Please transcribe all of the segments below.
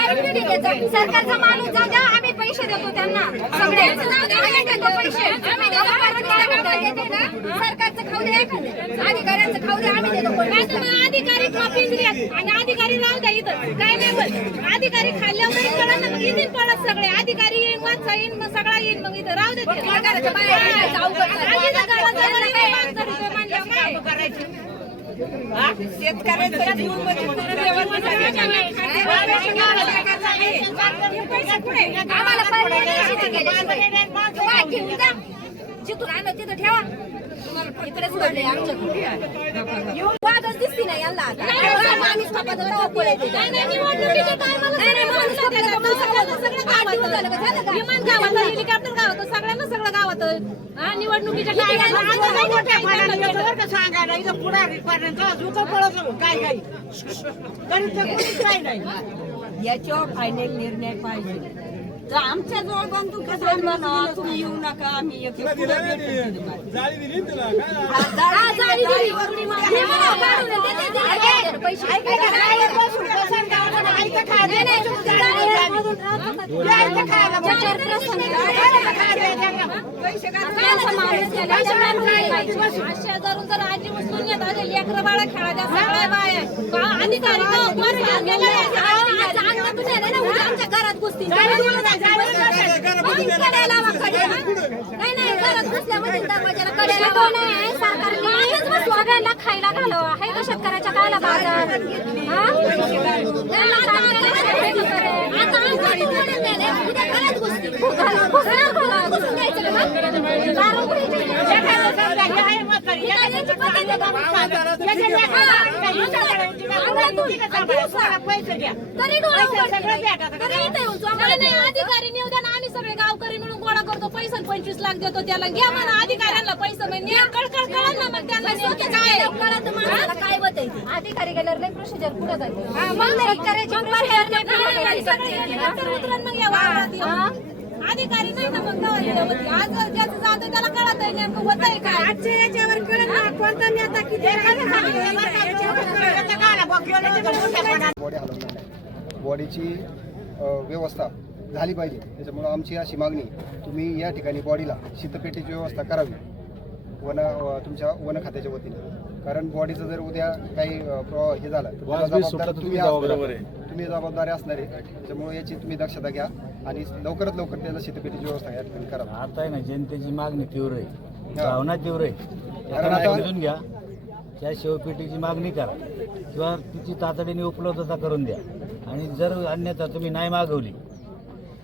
सरकारचा माणूस जाऊ द्या आम्ही पैसे देतो त्यांना सगळे देतो पैसे सरकारचं खाऊ द्या. अधिकाऱ्यांचं खाऊ द्या आम्ही देतो. अधिकारी आणि अधिकारी राहू द्या इथं काय नाही अधिकारी खाल्ल्यावर तरी कळत ना मग येतील पळत सगळे अधिकारी येईन माणसं येईन मग सगळा येईन मग इथं राहू बाहेर निघायचं म्हणल्यावर काय? आम्हाला पर्याय नाही शेती केल्याशिवाय. वा, घेऊन जा. जिथून आणलं तिथं ठेवा. इकडेच पडले. आमच्याकडे वाघच दिसती नाही यांना माणूस कापायचा सांगायला? काय काही नाही याच्यावर फायनल निर्णय पाहिजे. तर आमच्या जवळ बंदूक कशाला म्हणा तुम्ही येऊ नका आम्ही एक. हा. हे पैसे. नाही, नाही, ज्याच्यावर प्रसंग कायला माणूस गेला? त्याच्यावर नाही पाहिजे. शेजारून जर आजी उचलून येतात लेकरं बाळा खेळायला सगळ्या बाया का अधिकारी का कोण गेलेले आहेत? आज अंगातून नेलं ना, उद्या आमच्या घरात घुसतील. काय म्हणून जायचं? बंद कड्याला वा कडे, हा? नाही नाही घरात घुसल्यामध्ये दरवाजाला कड्याला कोण आहे? सरकारने सगळ्यांना खायला घालावं आहे का शेतकऱ्याच्या खायला बाजार हा? आता उद्या घरात घुसतील. घरात अधिकारी आम्ही सगळे गावकरी मिळून गोळा करतो पैसे पंचवीस लाख देतो त्याला घ्या म्हणा अधिकाऱ्यांना पैसे मग त्यांना काय अधिकारी गेल्यावर नाही प्रोसिजर पुढे जायचं मग शेतकऱ्याची अधिकारी नाही ना मग. आज ज्याचं जातं त्याला कळत आहे नेमकं होत आहे काय? आजच्या याच्यावर कळत ना कोणता नेता किती बॉडीची व्यवस्था झाली पाहिजे. त्याच्यामुळं आमची अशी मागणी तुम्ही या ठिकाणी बॉडीला शीतपेटीची व्यवस्था करावी. वन तुमच्या वन खात्याच्या वतीने. कारण बॉडीचं जर उद्या काही प्र- हे झालं तर त्याला जबाबदार तुम्ही असणार. तुम्ही जबाबदारी असणार आहे. त्याच्यामुळे याची तुम्ही दक्षता घ्या. आणि लवकरात लवकर त्याला शीतपेटीची व्यवस्था या ठिकाणी करा आता आहे ना जनतेची मागणी तीव्र आहे. भावना तीव्र आहे. आता- समजून घ्या. त्या शेवपेटीची मागणी करा. किंवा तिची तातडीने उपलब्धता करून द्या. आणि जर अन्यथा तुम्ही नाही मागवली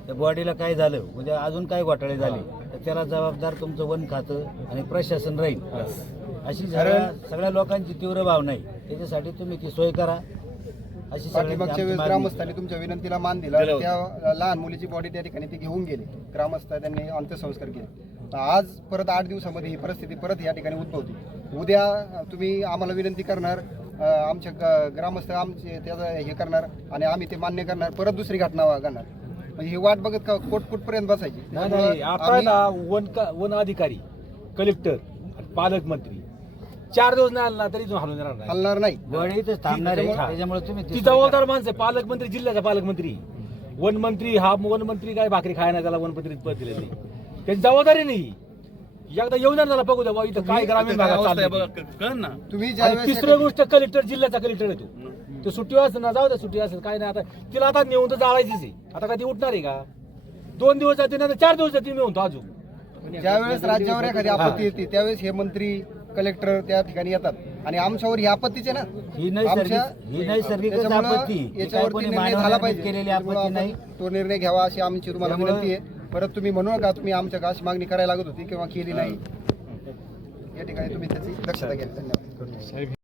तर बॉडीला काय झालं? उद्या अजून काय घोटाळे झाले? तर त्याला जबाबदार तुमचं वन खातं आणि प्रशासन राहील. अशी सगळ्या सगळ्या लोकांची तीव्र भावना आहे. त्याच्यासाठी तुम्ही ती सोय करा. अशी पाठीमागच्या वेळेस. ग्रामस्थांनी तुमच्या विनंतीला मान दिला. त्या लहान मुलीची बॉडी त्या ठिकाणी ते घेऊन गेले. ग्रामस्थ त्यांनी अंत्यसंस्कार केले. तर आज परत आठ दिवसामध्ये ही परिस्थिती परत या ठिकाणी उद्भवते. उद्या अ, तुम्ही आम्हाला विनंती करणार अ, आमच्या ग- ग्रामस्थ आमचे त्याचं हे करणार आणि आम्ही ते मान्य करणार परत दुसरी घटना घडणार. म्हणजे ही वाट बघत का कोट कुठपर्यंत बसायची? नाही नाही आता आम्ही- ना वन का वन अधिकारी कलेक्टर पालकमंत्री चार दिवस नाही आला तरी इथून हलून येणार नाही. हलणार नाही. बॉडी इथं थांबणार आहे. त्याच्यामुळे- त्याच्यामुळे तुम्ही ती ती. जबाबदार माणसं आहे पालकमंत्री जिल्ह्याचा पालकमंत्री. वन मंत्री हा वन मंत्री काय भाकरी खायला त्याला वनमंत्री पद दिले नाही. त्याची जबाबदारी नाही. एकदा येऊन जाणार त्याला बघू द्या बुवा, इथं काय ग्रामीण भागात चाललंय ते. तुम्ही आणि ज्यावेळेस तिसरी गोष्ट कलेक्टर जिल्ह्याचा कलेक्टर आहे तो. तो सुट्टी असेल ना जाऊ द्या सुट्टी असेल काय नाही. आता तिला आता नेऊन तर जाळायचीच आहे. आता कधी उठणार आहे का? दोन दिवस जाते ना चार दिवस जाते मी म्हणतो अजून. ज्यावेळेस राज्यावर एखादी आपत्ती येते त्यावेळेस हे मंत्री कलेक्टर त्या ठिकाणी येतात. आणि आमच्यावर ही आपत्तीच आहे ना. ही नैसर्गिक आमच्या- ही नैसर्गिकच त्याच्यामुळं आपत्ती काय याच्यावरती कोणी निर्णय मानवाने झाला पाहिजे. केलेली त्यामुळं आपत्ती आपण नाही तो निर्णय घ्यावा अशी आमची तुम्हाला त्यामुळं- विनंती आहे. परत तुम्ही म्हणू नका तुम्ही आमच्या अशी मागणी करायला लागत होती किंवा केली नाही. या ठिकाणी तुम्ही त्याची दक्षता घ्या. धन्यवाद.